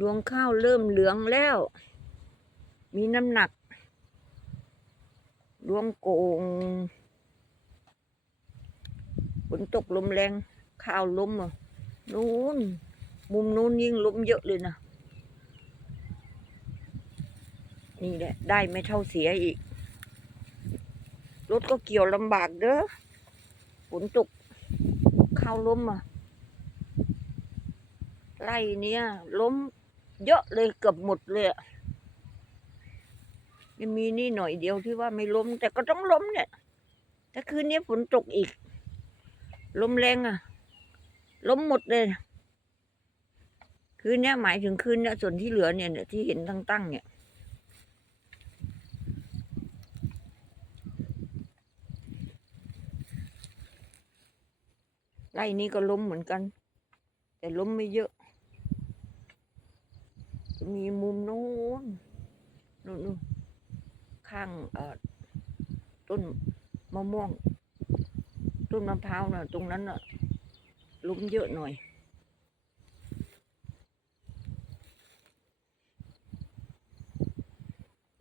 รวงข้าวเริ่มเหลืองแล้ว มีน้ำหนัก รวงโกงฝนตกลมแรง ข้าวล้มอะนู้น มุมนู้นยิ่งล้มเยอะเลยนะ นี่แหละ ได้ไม่เท่าเสียอีก รถก็เกี่ยวลำบากเด้อฝนตก ข้าวล้มอะไร่เนี้ยล้ม เยอะเลยเกือบหมดเลยอะยังมีนี่หน่อยเดียวที่ว่าไม่ล้ม แต่ก็ต้องล้มเนี่ย ถ้าคืนนี้ฝนตกอีก ล้มแรงอะ ล้มหมดเลย คืนนี้หมายถึงคืนนี้ส่วนที่เหลือเนี่ยที่เห็นตั้งๆเนี่ยไร่นี้ก็ล้มเหมือนกัน แต่ล้มไม่เยอะ มีมุมโน้นนู่นนู่นข้างเอ่อต้นมะม่วง ต้นมะพร้าวน่ะ ตรงนั้นน่ะล้มเยอะหน่อย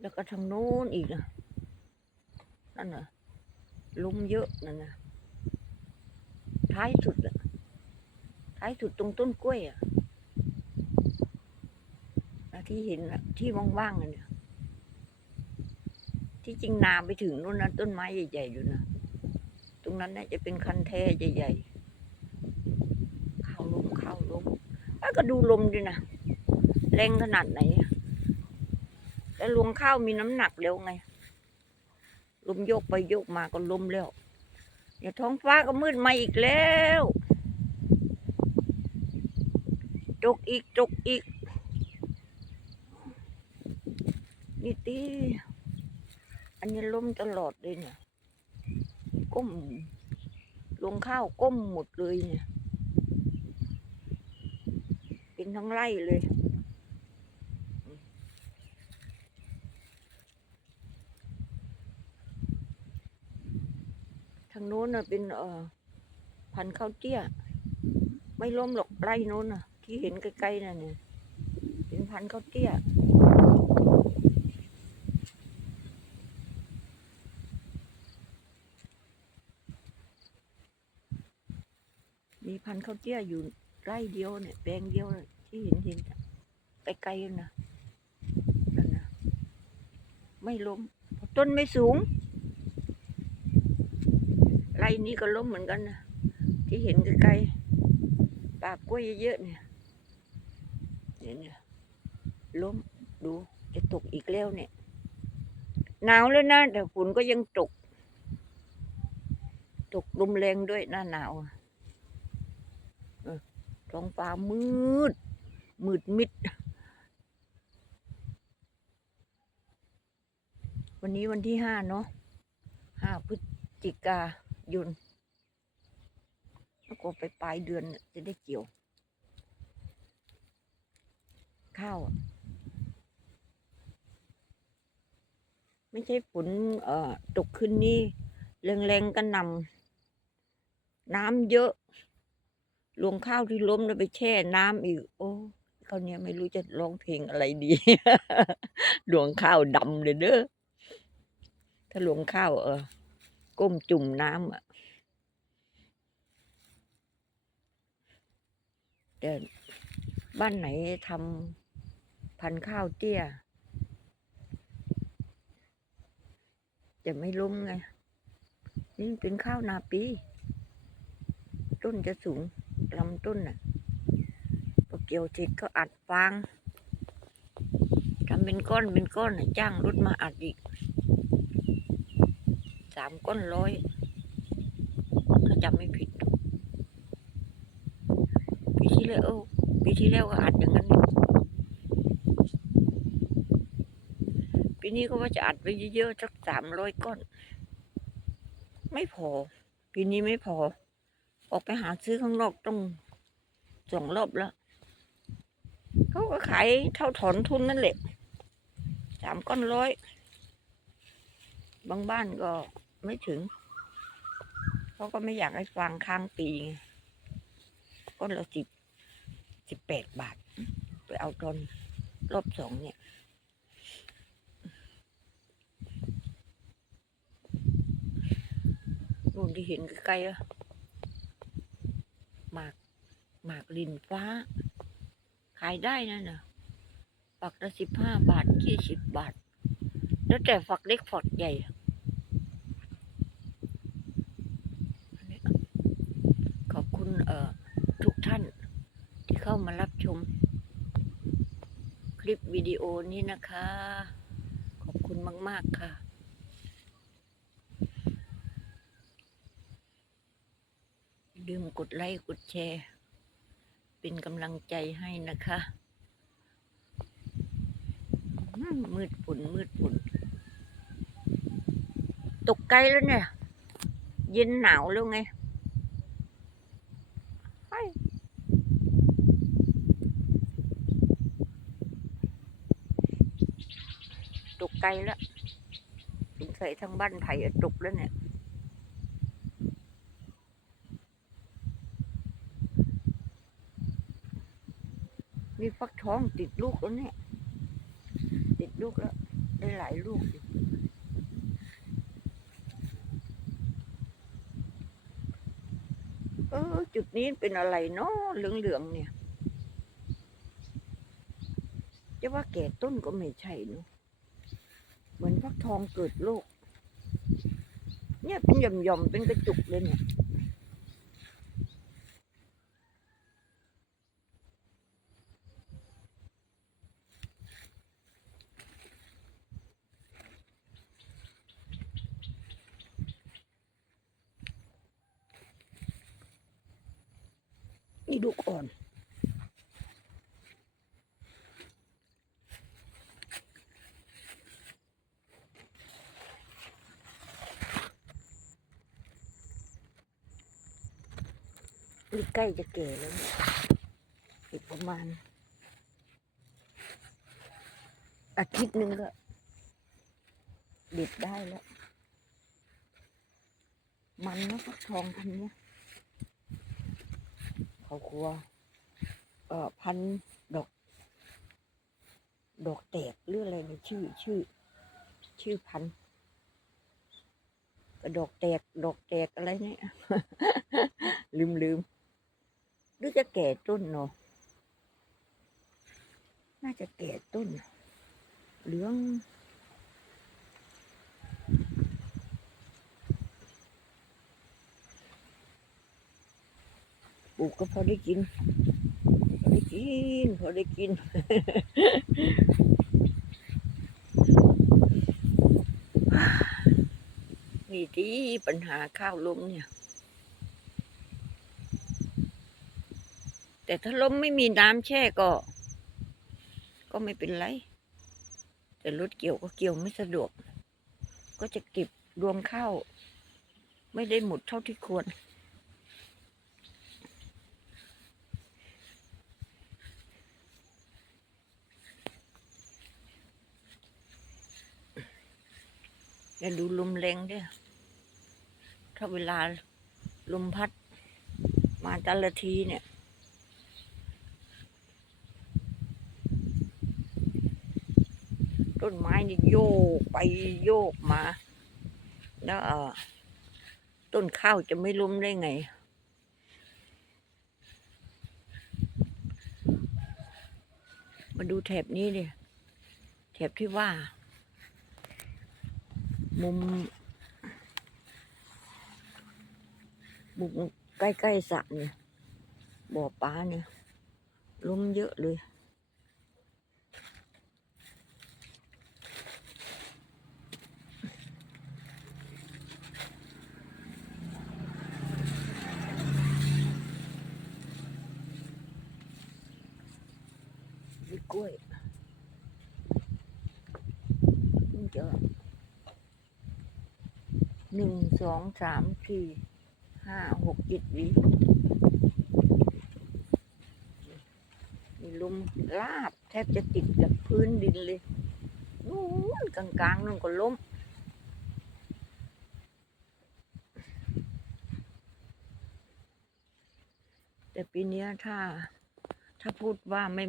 แล้วก็ทางโน้นอีกนะนั่นน่ะล้มเยอะนั่นน่ะท้ายสุดอะท้ายสุดตรงต้นกล้วยอะนะ ที่เห็นที่ว่างๆเนี่ย ที่จริงนาไปถึงนู่นนะต้นไม้ใหญ่ๆอยู่นะตรงนั้นน่าจะเป็นคันแท้ใหญ่ๆเข้าล้มข้าล้มแล้วก็ดูลมด้วยนะแรงขนาดไหนแล้วรวงข้าวมีน้ำหนักเร็วไงลมโยกไปโยกมาก็ล้มแล้วเดี๋ยวท้องฟ้าก็มืดมาอีกแล้วจกอีกจกอีก นี่ตีอันนี้ล้มตลอดเลยเนี่ย ก้ม ลงข้าวก้มหมดเลยเนี่ย เป็นทั้งไร่เลยทางโน้นน่ะเป็นเอ่อพันข้าวเตี้ย ไม่ล้มหรอกไร่โน้นน่ะ ที่เห็นไกลๆน่ะเนี่ยเป็นพันข้าวเตี้ย มีพันธุ์ข้าวเตี้ยอยู่ไร่เดียวเนี่ยแปลงเดียวที่เห็นเห็นไกลๆนะนั่นนะไม่ล้มต้นไม่สูง ไรนี้ก็ล้มเหมือนกันนะที่เห็นไกลๆปากกล้วยเยอะๆเนี่ยเนี่ยเนี่ยล้มดูจะตกอีกแล้วเนี่ยหนาวแล้วนะแต่ฝนก็ยังตก ตกลมแรงด้วยหน้าหนาวอะ ท้องฟ้ามืด มืดมิด วันนี้วันที่ห้าเนาะห้าพฤศจิกายนแล้วก็ไปปลายเดือนจะได้เกี่ยว ข้าวไม่ใช่ฝนเอ่อตกขึ้นนี่แรงๆกันนำน้ำเยอะ รวงข้าวที่ล้มแล้วไปแช่น้ำอีก โอ้คราเนี้ยไม่รู้จะร้องเพลงอะไรดีรวงข้าวดำเลยเด้อถ้ารวงข้าวเออ ก้มจุ่มน้ำอะแต่บ้านไหนทำพันข้าวเตี้ยจะไม่ล้มไง นี่เป็นข้าวนาปี ต้นจะสูง ลำต้นน่ะพอเกี่ยวเสร็จก็อัดฟางทำเป็นก้อนเป็นก้อนน่ะจ้างรถมาอัดอีกสามก้อนร้อยถ้าจำไม่ผิดปีที่แล้วปีที่แล้วก็อัดอย่างนั้นปีนี้ก็ว่าจะอัดไปเยอะๆสักสามร้อยก้อน ไม่พอ ปีนี้ไม่พอ ออกไปหาซื้อข้างนอกต้องสองรอบแล้วเขาก็ขายเท่าถอนทุนนั่นแหละสามก้อนร้อย บางบ้านก็ไม่ถึงเขาก็ไม่อยากให้ฟังค้างปีก้อนละสิบสิบแปดบาท ไปเอาตอนรอบสองเนี่ยนู่นที่เห็นใกล้ๆอะ หมากหมากลินฟ้า ขายได้นั่นน่ะฝักละสิบห้าบาทยี่สิบบาท แล้วแต่ฝักเล็กฝักใหญ่ขอบคุณเอ่อทุกท่านที่เข้ามารับชม คลิปวิดีโอนี้นะคะ ขอบคุณมาก ๆ ค่ะ อย่าลืม กดไลค์กดแชร์ เป็นกำลังใจให้นะคะ มืดฝนมืดฝนตกไกลแล้วเนี่ย เย็นหนาวแล้วไงตกไกลแล้วสงสัยทางบ้านไผ่ตกแล้วเนี่ยีฟักทองติดลูกแล้วเนี่ย ติดลูกแล้ว ได้หลายลูกเออ จุดนี้เป็นอะไรเนาะเหลืองๆเนี่ยจะว่าแก่ต้นก็ไม่ใช่เนาะเหมือนฟักทองเกิดลูก เนี่ยเป็นหย่อมๆเป็นกระจุกเลยเนี่ย นี่ลูกอ่อน นี่ใกล้จะแก่แล้วอีกประมาณ อาทิตย์หนึ่งก็เด็ดได้แล้ว มันนะฟักทองพันเนี้ย เขาครัวเอ่อพันดอกดอกแตกหรืออะไรเนี่ชื่อชื่อ ชื่อพันธุ์ก็ดอกแตกดอกแตกอะไรเนี่ยลืมลืมหรือจะแก่ต้นเนาะน่าจะแก่ต้นเหลือง ปลูกก็พอได้กินพอได้กินพอได้กินนี่ที่ปัญหาข้าวล้มเนี่ย แต่ถ้าล้มไม่มีน้ำแช่ก็ ก็ไม่เป็นไร แต่รถเกี่ยวก็เกี่ยวไม่สะดวก ก็จะเก็บรวมข้าว ไม่ได้หมดเท่าที่ควร อย่าดูลมแรงด้วยถ้าเวลาลมพัดมาแต่ละทีเนี่ย ต้นไม้นี่โยกไปโยกมา แล้วเออต้นข้าวจะไม่ล้มได้ไงมาดูแถบนี้ดิแถบที่ว่า มุมมุมใกล้ๆสระเนี่ยบ่อปลาเนี่ยล้มเยอะเลยมีกล้วยมันจะ หนึ่งสองสามสี่ห้าหกเจ็ดวีมีลมลาบแทบจะติดกับพื้นดินเลยนู่นกลางๆนู่นก็ล้มแต่ปีนี้ถ้า ถ้าพูดว่าไม่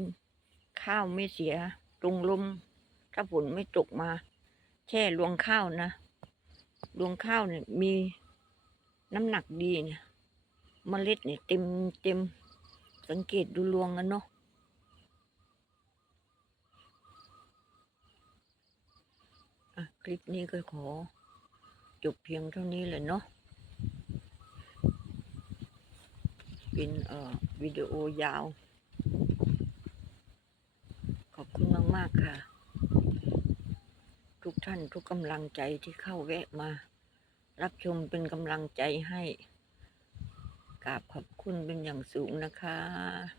ข้าวไม่เสียตรงลมถ้าฝนไม่ตกมา แช่รวงข้าวนะ รวงข้าวเนี่ยมีน้ำหนักดีเนี่ยเมล็ดเนี่ยเต็มเต็มสังเกตดูรวงกันเนาะคลิปนี้ก็ขอจบเพียงเท่านี้เลยเนาะเป็นเอ่อวิดีโอยาว ขอบคุณมาก ๆ ค่ะ ท่านทุกกำลังใจที่เข้าแวะมา รับชมเป็นกำลังใจให้กราบขอบคุณเป็นอย่างสูงนะคะ